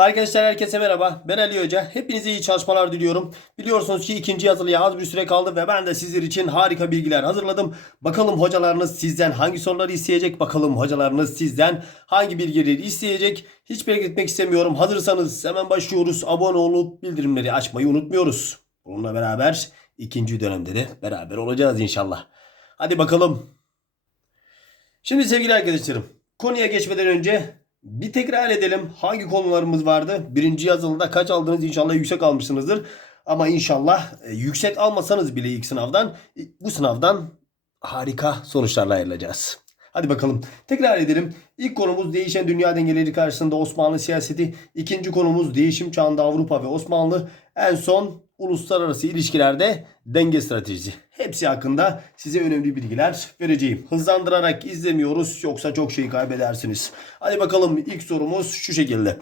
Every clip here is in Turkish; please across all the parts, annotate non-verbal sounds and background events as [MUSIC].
Arkadaşlar herkese merhaba. Ben Ali Hoca. Hepinize iyi çalışmalar diliyorum. Biliyorsunuz ki ikinci yazılıya az bir süre kaldı ve ben de sizler için harika bilgiler hazırladım. Bakalım hocalarınız sizden hangi soruları isteyecek? Bakalım hocalarınız sizden hangi bilgileri isteyecek? Hiç bekletmek istemiyorum. Hazırsanız hemen başlıyoruz. Abone olup bildirimleri açmayı unutmuyoruz. Bununla beraber ikinci dönemde de beraber olacağız inşallah. Hadi bakalım. Şimdi sevgili arkadaşlarım konuya geçmeden önce bir tekrar edelim. Hangi konularımız vardı? Birinci yazılıda kaç aldınız? İnşallah yüksek almışsınızdır. Ama inşallah e, yüksek almasanız bile ilk sınavdan e, bu sınavdan harika sonuçlarla ayrılacağız. Hadi bakalım. Tekrar edelim. İlk konumuz değişen dünya dengeleri karşısında Osmanlı siyaseti. İkinci konumuz değişim çağında Avrupa ve Osmanlı. En son uluslararası ilişkilerde denge stratejisi. Hepsi hakkında size önemli bilgiler vereceğim. Hızlandırarak izlemiyoruz yoksa çok şey kaybedersiniz. Hadi bakalım ilk sorumuz şu şekilde.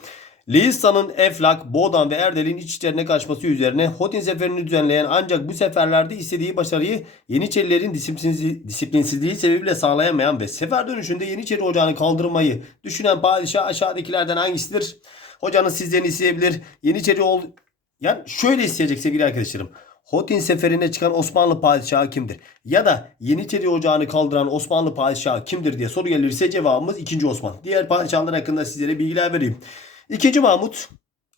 Lehistan'ın Eflak, Boğdan ve Erdel'in iç içlerine kaçması üzerine Hotin seferini düzenleyen ancak bu seferlerde istediği başarıyı Yeniçerilerin disiplinsizliği, disiplinsizliği sebebiyle sağlayamayan ve sefer dönüşünde Yeniçeri ocağını kaldırmayı düşünen padişah aşağıdakilerden hangisidir? Hocanız sizden isteyebilir. Yeniçeri ol yani şöyle isteyecek sevgili arkadaşlarım. Hotin seferine çıkan Osmanlı padişahı kimdir? Ya da Yeniçeri ocağını kaldıran Osmanlı padişahı kimdir diye soru gelirse cevabımız 2. Osman. Diğer padişahlar hakkında sizlere bilgiler vereyim. 2. Mahmut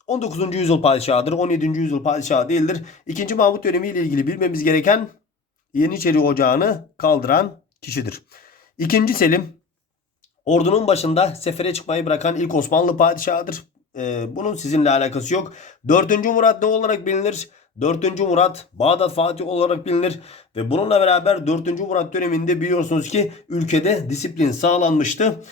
19. yüzyıl padişahıdır. 17. yüzyıl padişahı değildir. 2. Mahmut dönemiyle ilgili bilmemiz gereken Yeniçeri ocağını kaldıran kişidir. 2. Selim ordunun başında sefere çıkmayı bırakan ilk Osmanlı padişahıdır. Ee, bunun sizinle alakası yok. 4. Murat ne olarak bilinir? 4. Murat Bağdat Fatih olarak bilinir ve bununla beraber 4. Murat döneminde biliyorsunuz ki ülkede disiplin sağlanmıştı.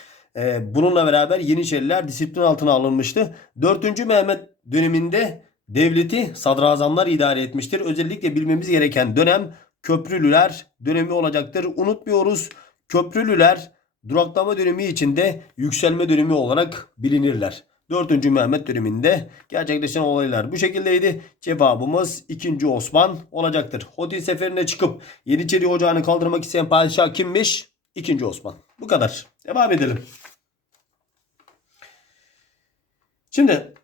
Bununla beraber Yeniçeriler disiplin altına alınmıştı. 4. Mehmet döneminde devleti sadrazamlar idare etmiştir. Özellikle bilmemiz gereken dönem Köprülüler dönemi olacaktır. Unutmuyoruz. Köprülüler duraklama dönemi içinde yükselme dönemi olarak bilinirler. 4. Mehmet döneminde gerçekleşen olaylar bu şekildeydi. Cevabımız 2. Osman olacaktır. Hotin seferine çıkıp Yeniçeri ocağını kaldırmak isteyen padişah kimmiş? 2. Osman. Bu kadar. Devam edelim. Şimdi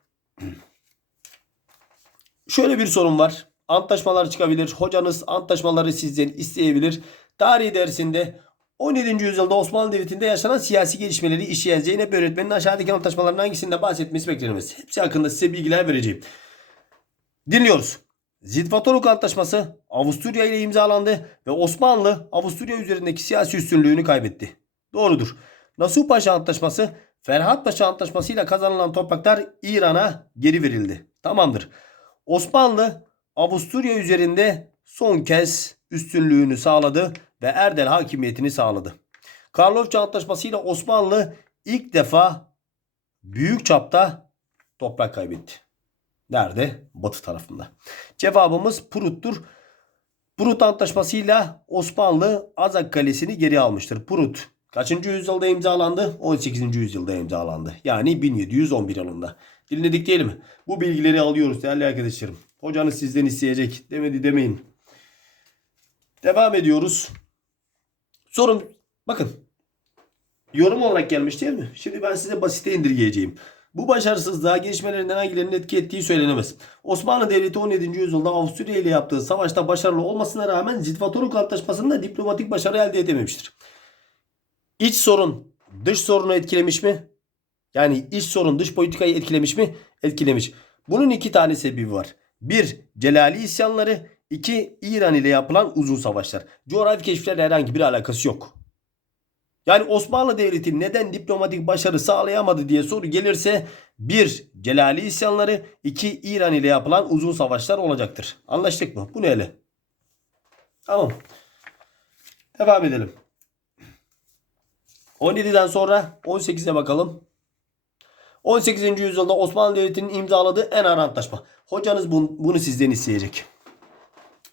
şöyle bir sorun var. Antlaşmalar çıkabilir. Hocanız antlaşmaları sizden isteyebilir. Tarih dersinde 17. yüzyılda Osmanlı Devleti'nde yaşanan siyasi gelişmeleri işleyen Zeynep öğretmenin aşağıdaki antlaşmaların hangisinde bahsetmesi beklenmez. Hepsi hakkında size bilgiler vereceğim. Dinliyoruz. Zidvatoruk Antlaşması Avusturya ile imzalandı ve Osmanlı Avusturya üzerindeki siyasi üstünlüğünü kaybetti. Doğrudur. Nasuh Paşa Antlaşması Ferhat Paşa Antlaşması ile kazanılan topraklar İran'a geri verildi. Tamamdır. Osmanlı Avusturya üzerinde son kez üstünlüğünü sağladı ve Erdel hakimiyetini sağladı. Karlofça Antlaşması ile Osmanlı ilk defa büyük çapta toprak kaybetti. Nerede? Batı tarafında. Cevabımız Prut'tur. Prut Antlaşması'yla Osmanlı Azak Kalesi'ni geri almıştır. Prut kaçıncı yüzyılda imzalandı? 18. yüzyılda imzalandı. Yani 1711 yılında. Dinledik değil mi? Bu bilgileri alıyoruz değerli arkadaşlarım. Hocanız sizden isteyecek demedi demeyin. Devam ediyoruz. Sorum bakın yorum olarak gelmiş değil mi? Şimdi ben size basite indirgeyeceğim. Bu başarısızlığa gelişmelerinden hangilerinin etki ettiği söylenemez. Osmanlı Devleti 17. yüzyılda Avusturya ile yaptığı savaşta başarılı olmasına rağmen Zitvatoruk Antlaşması'nda diplomatik başarı elde edememiştir. İç sorun dış sorunu etkilemiş mi? Yani iç sorun dış politikayı etkilemiş mi? Etkilemiş. Bunun iki tane sebebi var. Bir, Celali isyanları. İki İran ile yapılan uzun savaşlar. Coğrafi keşiflerle herhangi bir alakası yok. Yani Osmanlı Devleti neden diplomatik başarı sağlayamadı diye soru gelirse bir Celali isyanları, iki İran ile yapılan uzun savaşlar olacaktır. Anlaştık mı? Bu ne hele? Tamam. Devam edelim. 17'den sonra 18'e bakalım. 18. yüzyılda Osmanlı Devleti'nin imzaladığı en ağır antlaşma. Hocanız bunu sizden isteyecek.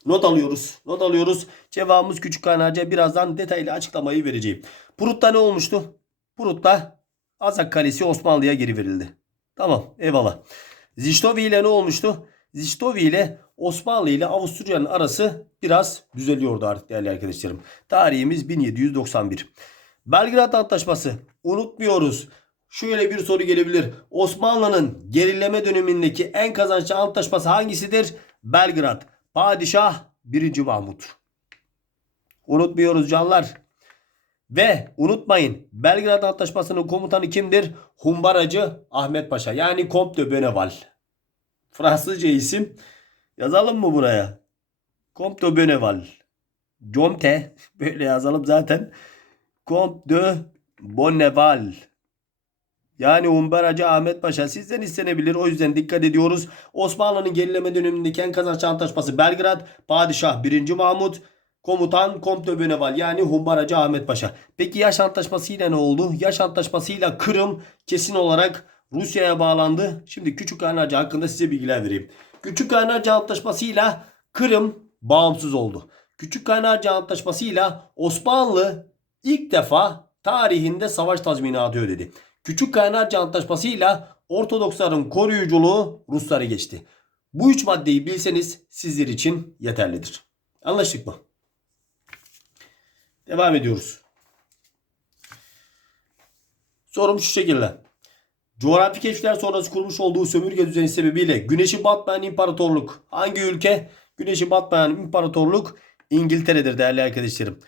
Not alıyoruz. Not alıyoruz. Cevabımız küçük kaynarca birazdan detaylı açıklamayı vereceğim. Prut'ta ne olmuştu? Prut'ta Azak Kalesi Osmanlı'ya geri verildi. Tamam eyvallah. Ziştovi ile ne olmuştu? Ziştovi ile Osmanlı ile Avusturya'nın arası biraz düzeliyordu artık değerli arkadaşlarım. Tarihimiz 1791. Belgrad Antlaşması. Unutmuyoruz. şöyle bir soru gelebilir. Osmanlı'nın gerileme dönemindeki en kazançlı antlaşması hangisidir? Belgrad. Padişah 1. Mahmut. Unutmuyoruz canlar. Ve unutmayın Belgrad Antlaşması'nın komutanı kimdir? Humbaracı Ahmet Paşa. Yani Comte de Bonneval. Fransızca isim. Yazalım mı buraya? Comte de Bonneval. Comte. [LAUGHS] Böyle yazalım zaten. Comte de Bonneval. Yani Humbaracı Ahmet Paşa sizden istenebilir. O yüzden dikkat ediyoruz. Osmanlı'nın gerileme dönemindeki en kazançlı antlaşması Belgrad. Padişah 1. Mahmut. Komutan Comte de Bonneval yani Humbaracı Ahmet Paşa. Peki yaş antlaşmasıyla ne oldu? Yaş antlaşmasıyla Kırım kesin olarak Rusya'ya bağlandı. Şimdi Küçük Kaynarca hakkında size bilgiler vereyim. Küçük Kaynarca antlaşmasıyla Kırım bağımsız oldu. Küçük Kaynarca antlaşmasıyla Osmanlı ilk defa tarihinde savaş tazminatı ödedi. Küçük Kaynarca antlaşmasıyla Ortodoksların koruyuculuğu Ruslara geçti. Bu üç maddeyi bilseniz sizler için yeterlidir. Anlaştık mı? Devam ediyoruz. Sorum şu şekilde. Coğrafi keşifler sonrası kurmuş olduğu sömürge düzeni sebebiyle güneşi batmayan imparatorluk hangi ülke? Güneşi batmayan imparatorluk İngiltere'dir değerli arkadaşlarım.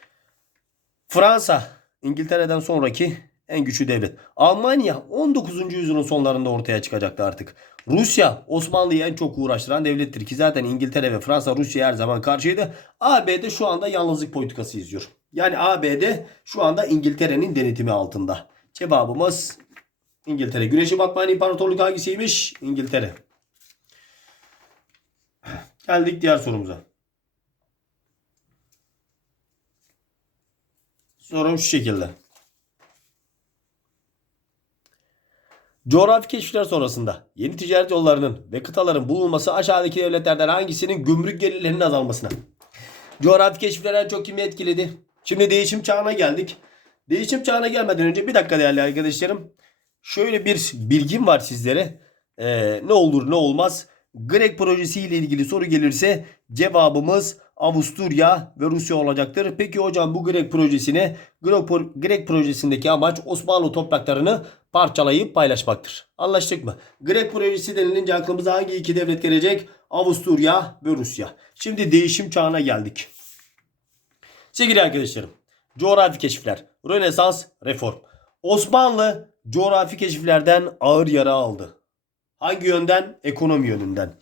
Fransa İngiltere'den sonraki en güçlü devlet. Almanya 19. yüzyılın sonlarında ortaya çıkacaktı artık. Rusya Osmanlı'yı en çok uğraştıran devlettir ki zaten İngiltere ve Fransa Rusya'ya her zaman karşıydı. ABD şu anda yalnızlık politikası izliyor. Yani ABD şu anda İngiltere'nin denetimi altında. Cevabımız İngiltere. Güneşi batmayan imparatorluk hangisiymiş? İngiltere. Geldik diğer sorumuza. Sorum şu şekilde. Coğrafi keşifler sonrasında yeni ticaret yollarının ve kıtaların bulunması aşağıdaki devletlerden hangisinin gümrük gelirlerinin azalmasına? Coğrafi keşifler en çok kimi etkiledi? Şimdi değişim çağına geldik. Değişim çağına gelmeden önce bir dakika değerli arkadaşlarım. Şöyle bir bilgim var sizlere. Ee, ne olur ne olmaz. Grek projesi ile ilgili soru gelirse cevabımız Avusturya ve Rusya olacaktır. Peki hocam bu Grek projesine Grek, Grek projesindeki amaç Osmanlı topraklarını parçalayıp paylaşmaktır. Anlaştık mı? Grek projesi denilince aklımıza hangi iki devlet gelecek? Avusturya ve Rusya. Şimdi değişim çağına geldik. Sevgili arkadaşlarım, coğrafi keşifler, Rönesans, reform. Osmanlı coğrafi keşiflerden ağır yara aldı. Hangi yönden? Ekonomi yönünden.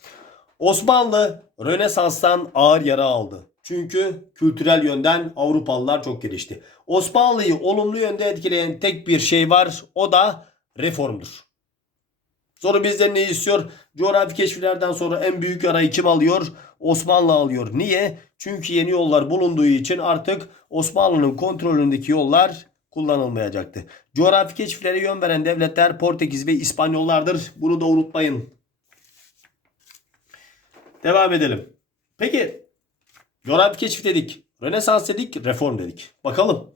Osmanlı Rönesans'tan ağır yara aldı. Çünkü kültürel yönden Avrupalılar çok gelişti. Osmanlı'yı olumlu yönde etkileyen tek bir şey var. O da reformdur. Soru bizden ne istiyor? Coğrafi keşiflerden sonra en büyük yarayı kim alıyor? Osmanlı alıyor. Niye? Çünkü yeni yollar bulunduğu için artık Osmanlı'nın kontrolündeki yollar kullanılmayacaktı. Coğrafi keşiflere yön veren devletler Portekiz ve İspanyollardır. Bunu da unutmayın. Devam edelim. Peki coğrafi keşif dedik. Rönesans dedik, reform dedik. Bakalım.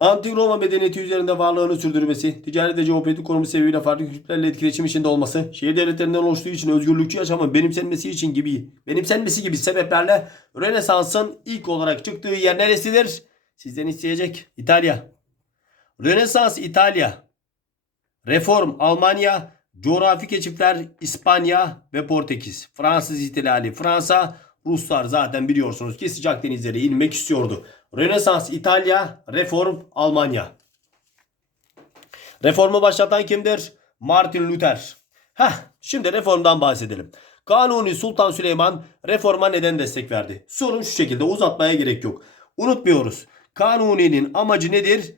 Antik Roma medeniyeti üzerinde varlığını sürdürmesi, ticaret ve jeopolitik konumu sebebiyle farklı kültürlerle etkileşim içinde olması, şehir devletlerinden oluştuğu için özgürlükçü yaşamın benimsenmesi için gibi, benimsenmesi gibi sebeplerle Rönesans'ın ilk olarak çıktığı yer neresidir? Sizden isteyecek İtalya. Rönesans İtalya. Reform Almanya. Coğrafi keşifler İspanya ve Portekiz. Fransız ihtilali Fransa. Ruslar zaten biliyorsunuz ki sıcak denizlere inmek istiyordu. Rönesans İtalya, reform Almanya. Reformu başlatan kimdir? Martin Luther. Heh, şimdi reformdan bahsedelim. Kanuni Sultan Süleyman reforma neden destek verdi? Sorun şu şekilde uzatmaya gerek yok. Unutmuyoruz. Kanuni'nin amacı nedir?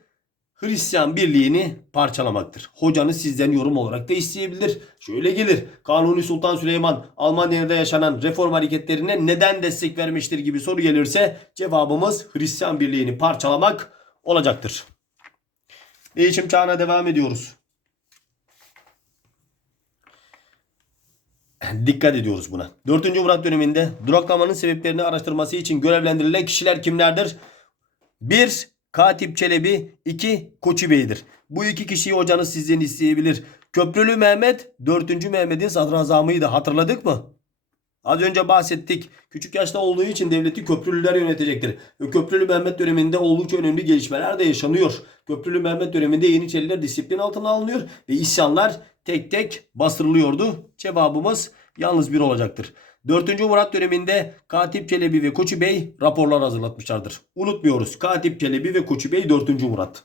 Hristiyan birliğini parçalamaktır. Hocanız sizden yorum olarak da isteyebilir. Şöyle gelir. Kanuni Sultan Süleyman Almanya'da yaşanan reform hareketlerine neden destek vermiştir gibi soru gelirse cevabımız Hristiyan birliğini parçalamak olacaktır. Değişim çağına devam ediyoruz. Dikkat ediyoruz buna. 4. Murat döneminde duraklamanın sebeplerini araştırması için görevlendirilen kişiler kimlerdir? 1. Katip Çelebi 2. Koçu Bey'dir. Bu iki kişiyi hocanız sizden isteyebilir. Köprülü Mehmet 4. Mehmet'in sadrazamıydı. Hatırladık mı? Az önce bahsettik. Küçük yaşta olduğu için devleti köprülüler yönetecektir. Köprülü Mehmet döneminde oldukça önemli gelişmeler de yaşanıyor. Köprülü Mehmet döneminde Yeniçeriler disiplin altına alınıyor ve isyanlar tek tek bastırılıyordu. Cevabımız yalnız bir olacaktır. 4. Murat döneminde Katip Çelebi ve Koçu Bey raporlar hazırlatmışlardır. Unutmuyoruz. Katip Çelebi ve Koçu Bey 4. Murat.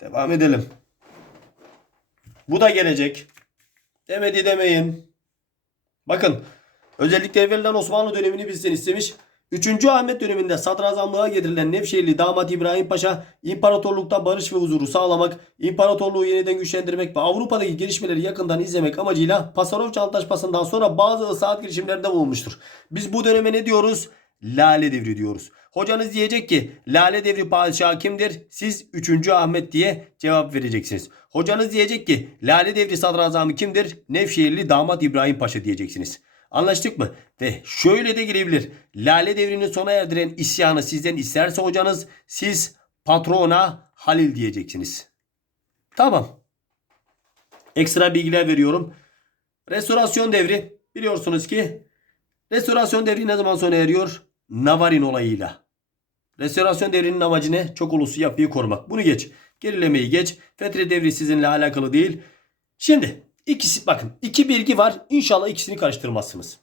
Devam edelim. Bu da gelecek. Demedi demeyin. Bakın özellikle verilen Osmanlı dönemini bizden istemiş. 3. Ahmet döneminde sadrazamlığa getirilen Nevşehirli damat İbrahim Paşa imparatorlukta barış ve huzuru sağlamak, imparatorluğu yeniden güçlendirmek ve Avrupa'daki gelişmeleri yakından izlemek amacıyla Pasarofça Antlaşması'ndan sonra bazı ıslahat girişimlerinde bulunmuştur. Biz bu döneme ne diyoruz? Lale devri diyoruz. Hocanız diyecek ki Lale devri padişahı kimdir? Siz 3. Ahmet diye cevap vereceksiniz. Hocanız diyecek ki Lale devri sadrazamı kimdir? Nevşehirli damat İbrahim Paşa diyeceksiniz. Anlaştık mı? Ve şöyle de gelebilir. Lale devrini sona erdiren isyanı sizden isterse hocanız siz patrona Halil diyeceksiniz. Tamam. Ekstra bilgiler veriyorum. Restorasyon devri biliyorsunuz ki restorasyon devri ne zaman sona eriyor? Navarin olayıyla. Restorasyon devrinin amacı ne? Çok uluslu yapıyı korumak. Bunu geç. Gerilemeyi geç. Fetre devri sizinle alakalı değil. Şimdi ikisi bakın iki bilgi var. İnşallah ikisini karıştırmazsınız.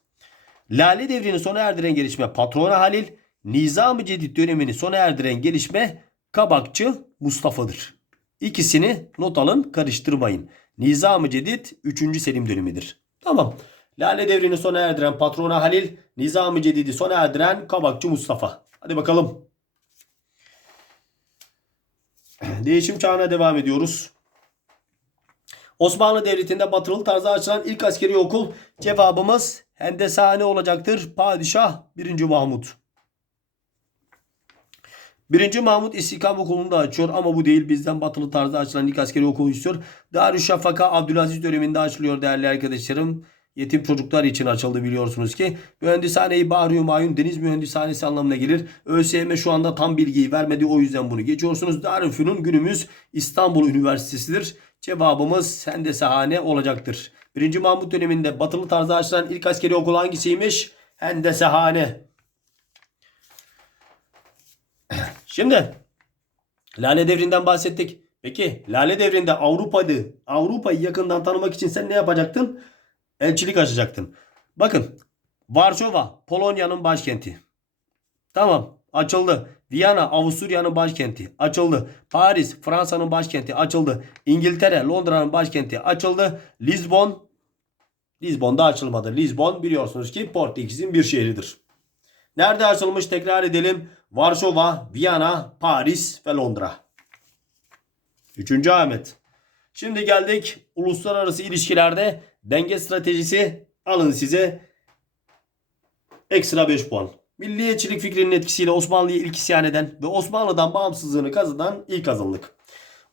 Lale devrini sona erdiren gelişme Patrona Halil, Nizam-ı Cedid dönemini sona erdiren gelişme Kabakçı Mustafa'dır. İkisini not alın karıştırmayın. Nizam-ı Cedid 3. Selim dönemidir. Tamam. Lale devrini sona erdiren Patrona Halil, Nizam-ı Cedid'i sona erdiren Kabakçı Mustafa. Hadi bakalım. [CLEARS THROAT] Değişim çağına devam ediyoruz. Osmanlı Devleti'nde batılı tarzda açılan ilk askeri okul cevabımız Hendesane olacaktır. Padişah 1. Mahmut. 1. Mahmut İstihkam Okulu'nu da açıyor ama bu değil. Bizden batılı tarzda açılan ilk askeri okulu istiyor. Darüşşafaka Abdülaziz döneminde açılıyor değerli arkadaşlarım. Yetim çocuklar için açıldı biliyorsunuz ki. Mühendishane-i Bahri Mayun deniz mühendishanesi anlamına gelir. ÖSYM şu anda tam bilgiyi vermedi o yüzden bunu geçiyorsunuz. Darülfünun günümüz İstanbul Üniversitesi'dir. Cevabımız Hendesehane olacaktır. 1. Mahmut döneminde batılı tarzda açılan ilk askeri okul hangisiymiş? Hendesehane. [CLEARS THROAT] Şimdi Lale devrinden bahsettik. Peki Lale devrinde Avrupa'yı Avrupa'yı yakından tanımak için sen ne yapacaktın? Elçilik açacaktın. Bakın Varşova Polonya'nın başkenti. Tamam açıldı. Viyana Avusturya'nın başkenti açıldı. Paris Fransa'nın başkenti açıldı. İngiltere Londra'nın başkenti açıldı. Lisbon Lisbon'da açılmadı. Lisbon biliyorsunuz ki Portekiz'in bir şehridir. Nerede açılmış tekrar edelim. Varşova, Viyana, Paris ve Londra. Üçüncü Ahmet. Şimdi geldik uluslararası ilişkilerde denge stratejisi alın size ekstra 5 puan. Milliyetçilik fikrinin etkisiyle Osmanlı'yı ilk isyan eden ve Osmanlı'dan bağımsızlığını kazanan ilk azınlık.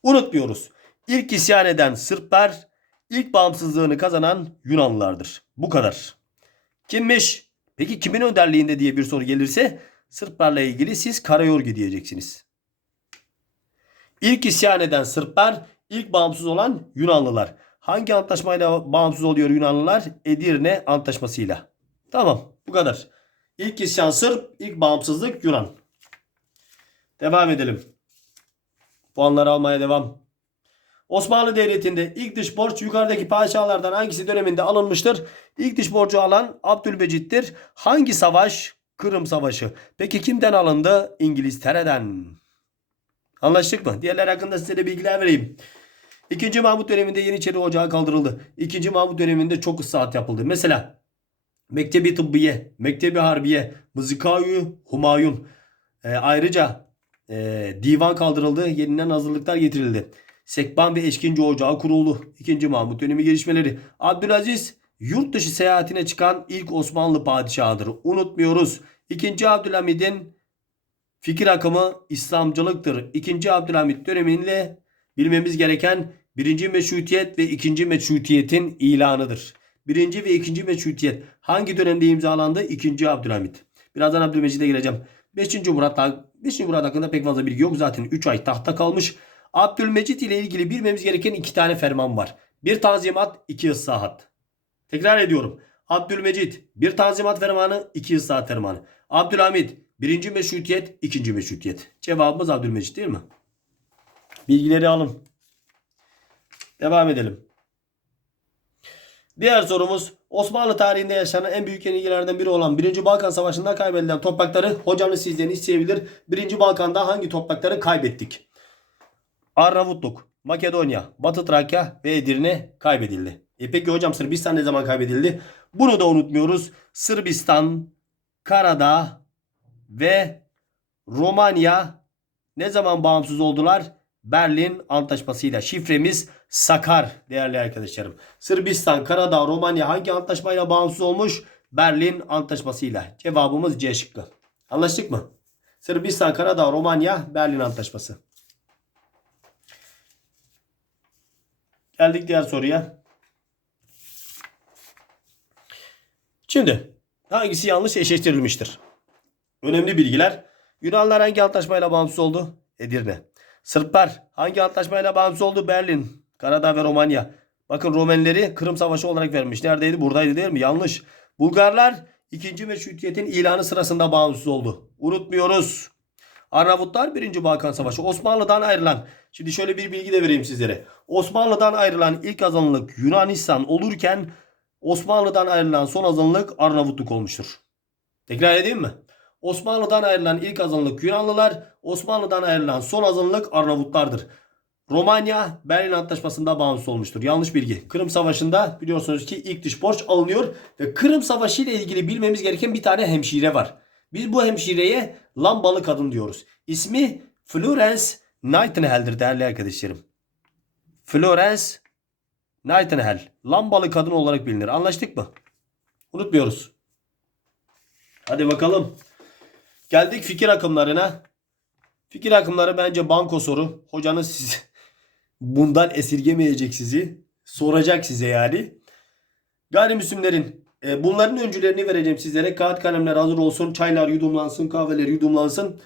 Unutmuyoruz. İlk isyan eden Sırplar, ilk bağımsızlığını kazanan Yunanlılardır. Bu kadar. Kimmiş? Peki kimin önderliğinde diye bir soru gelirse Sırplarla ilgili siz Karayorgi diyeceksiniz. İlk isyan eden Sırplar, ilk bağımsız olan Yunanlılar. Hangi antlaşmayla bağımsız oluyor Yunanlılar? Edirne Antlaşması'yla. Tamam bu kadar. İlk isyan Sırp, ilk bağımsızlık Yunan. Devam edelim. Puanları almaya devam. Osmanlı Devleti'nde ilk dış borç yukarıdaki padişahlardan hangisi döneminde alınmıştır? İlk dış borcu alan Abdülmecit'tir. Hangi savaş? Kırım Savaşı. Peki kimden alındı? İngiltere'den. Anlaştık mı? Diğerler hakkında size de bilgiler vereyim. İkinci Mahmut döneminde Yeniçeri Ocağı kaldırıldı. İkinci Mahmut döneminde çok ıslahat yapıldı. Mesela Mektebi Tıbbiye, Mektebi Harbiye, Mızıkayu, Humayun. E, ayrıca e, divan kaldırıldı. Yeniden hazırlıklar getirildi. Sekban ve Eşkinci Ocağı kuruldu. İkinci Mahmut dönemi gelişmeleri. Abdülaziz yurt dışı seyahatine çıkan ilk Osmanlı padişahıdır. Unutmuyoruz. İkinci Abdülhamid'in fikir akımı İslamcılıktır. İkinci Abdülhamid döneminde bilmemiz gereken birinci meşrutiyet ve ikinci meşrutiyetin ilanıdır. Birinci ve ikinci meşrutiyet hangi dönemde imzalandı? İkinci Abdülhamit. Birazdan Abdülmecit'e geleceğim. Beşinci Murat, Beşinci Murat hakkında pek fazla bilgi yok. Zaten 3 ay tahta kalmış. Abdülmecit ile ilgili bilmemiz gereken iki tane ferman var. Bir tanzimat, iki ıslahat. Tekrar ediyorum. Abdülmecit bir tanzimat fermanı, iki ıslahat fermanı. Abdülhamit birinci meşrutiyet, ikinci meşrutiyet. Cevabımız Abdülmecit değil mi? Bilgileri alın. Devam edelim. Diğer sorumuz Osmanlı tarihinde yaşanan en büyük yenilgilerden biri olan 1. Balkan Savaşı'nda kaybedilen toprakları hocanız sizden isteyebilir. 1. Balkan'da hangi toprakları kaybettik? Arnavutluk, Makedonya, Batı Trakya ve Edirne kaybedildi. E peki hocam Sırbistan ne zaman kaybedildi? Bunu da unutmuyoruz. Sırbistan, Karadağ ve Romanya ne zaman bağımsız oldular? Berlin Antlaşması'yla. Şifremiz Sakar değerli arkadaşlarım. Sırbistan, Karadağ, Romanya hangi antlaşmayla bağımsız olmuş? Berlin Antlaşması'yla. Cevabımız C şıkkı. Anlaştık mı? Sırbistan, Karadağ, Romanya, Berlin Antlaşması. Geldik diğer soruya. Şimdi hangisi yanlış eşleştirilmiştir? Önemli bilgiler. Yunanlar hangi antlaşmayla bağımsız oldu? Edirne. Sırplar hangi antlaşmayla bağımsız oldu? Berlin, Karadağ ve Romanya. Bakın Romenleri Kırım Savaşı olarak vermiş. Neredeydi? Buradaydı değil mi? Yanlış. Bulgarlar ikinci meşrutiyetin ilanı sırasında bağımsız oldu. Unutmuyoruz. Arnavutlar 1. Balkan Savaşı. Osmanlı'dan ayrılan. Şimdi şöyle bir bilgi de vereyim sizlere. Osmanlı'dan ayrılan ilk azınlık Yunanistan olurken Osmanlı'dan ayrılan son azınlık Arnavutluk olmuştur. Tekrar edeyim mi? Osmanlı'dan ayrılan ilk azınlık Yunanlılar, Osmanlı'dan ayrılan son azınlık Arnavutlardır. Romanya Berlin Antlaşması'nda bağımsız olmuştur. Yanlış bilgi. Kırım Savaşı'nda biliyorsunuz ki ilk dış borç alınıyor ve Kırım Savaşı ile ilgili bilmemiz gereken bir tane hemşire var. Biz bu hemşireye lambalı kadın diyoruz. İsmi Florence Nightingale'dir değerli arkadaşlarım. Florence Nightingale. Lambalı kadın olarak bilinir. Anlaştık mı? Unutmuyoruz. Hadi bakalım. Geldik fikir akımlarına. Fikir akımları bence banko soru. Hocanız siz [LAUGHS] bundan esirgemeyecek sizi. Soracak size yani. Gayrimüslimlerin e, bunların öncülerini vereceğim sizlere. Kağıt kalemler hazır olsun. Çaylar yudumlansın. Kahveler yudumlansın.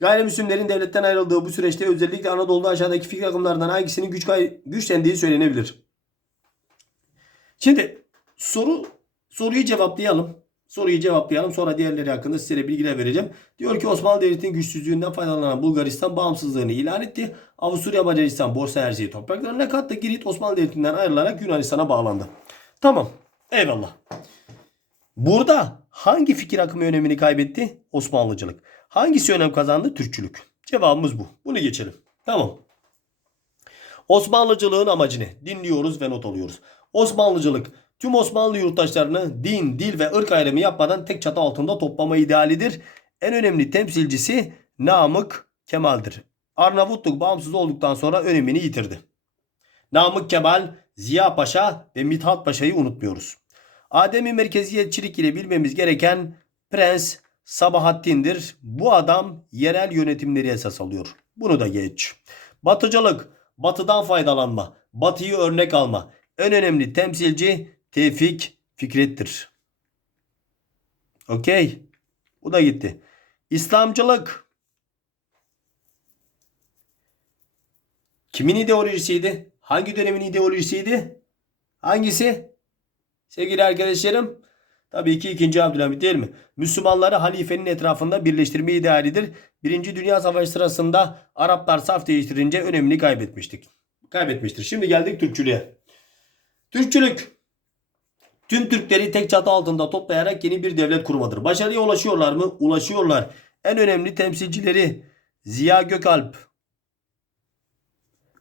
Gayrimüslimlerin devletten ayrıldığı bu süreçte özellikle Anadolu'da aşağıdaki fikir akımlarından hangisinin güç güçlendiği söylenebilir. Şimdi soru soruyu cevaplayalım. Soruyu cevaplayalım. Sonra diğerleri hakkında size bilgiler vereceğim. Diyor ki Osmanlı Devleti'nin güçsüzlüğünden faydalanan Bulgaristan bağımsızlığını ilan etti. Avusturya Macaristan borsa erziği topraklarına kattı. Girit Osmanlı Devleti'nden ayrılarak Yunanistan'a bağlandı. Tamam. Eyvallah. Burada hangi fikir akımı önemini kaybetti? Osmanlıcılık. Hangisi önem kazandı? Türkçülük. Cevabımız bu. Bunu geçelim. Tamam. Osmanlıcılığın amacı ne? Dinliyoruz ve not alıyoruz. Osmanlıcılık tüm Osmanlı yurttaşlarını din, dil ve ırk ayrımı yapmadan tek çatı altında toplama idealidir. En önemli temsilcisi Namık Kemal'dir. Arnavutluk bağımsız olduktan sonra önemini yitirdi. Namık Kemal, Ziya Paşa ve Mithat Paşa'yı unutmuyoruz. Ademi merkeziyetçilik ile bilmemiz gereken Prens Sabahattin'dir. Bu adam yerel yönetimleri esas alıyor. Bunu da geç. Batıcılık, batıdan faydalanma, batıyı örnek alma. En önemli temsilci Tevfik Fikret'tir. Okey. Bu da gitti. İslamcılık. Kimin ideolojisiydi? Hangi dönemin ideolojisiydi? Hangisi? Sevgili arkadaşlarım. Tabii ki 2. Abdülhamit değil mi? Müslümanları halifenin etrafında birleştirme idealidir. Birinci Dünya Savaşı sırasında Araplar saf değiştirince önemini kaybetmiştik. Kaybetmiştir. Şimdi geldik Türkçülüğe. Türkçülük. Tüm Türkleri tek çatı altında toplayarak yeni bir devlet kurmadır. Başarıya ulaşıyorlar mı? Ulaşıyorlar. En önemli temsilcileri Ziya Gökalp,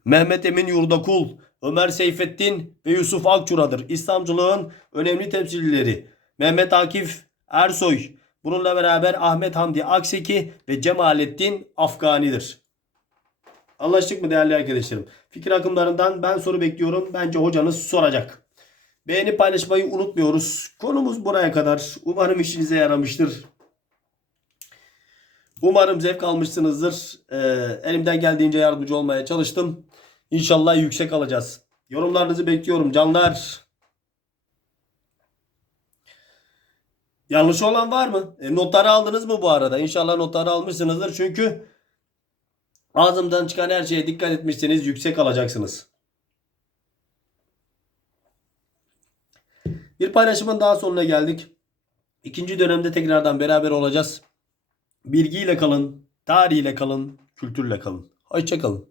Mehmet Emin Yurdakul, Ömer Seyfettin ve Yusuf Akçura'dır. İslamcılığın önemli temsilcileri Mehmet Akif Ersoy. Bununla beraber Ahmet Hamdi Akseki ve Cemalettin Afgani'dir. Anlaştık mı değerli arkadaşlarım? Fikir akımlarından ben soru bekliyorum. Bence hocanız soracak. Beğeni paylaşmayı unutmuyoruz. Konumuz buraya kadar. Umarım işinize yaramıştır. Umarım zevk almışsınızdır. Ee, elimden geldiğince yardımcı olmaya çalıştım. İnşallah yüksek alacağız. Yorumlarınızı bekliyorum canlar. Yanlış olan var mı? E, notları aldınız mı bu arada? İnşallah notları almışsınızdır. Çünkü ağzımdan çıkan her şeye dikkat etmişseniz yüksek alacaksınız. Bir paylaşımın daha sonuna geldik. İkinci dönemde tekrardan beraber olacağız. Bilgiyle kalın, tarihiyle kalın, kültürle kalın. Hoşçakalın.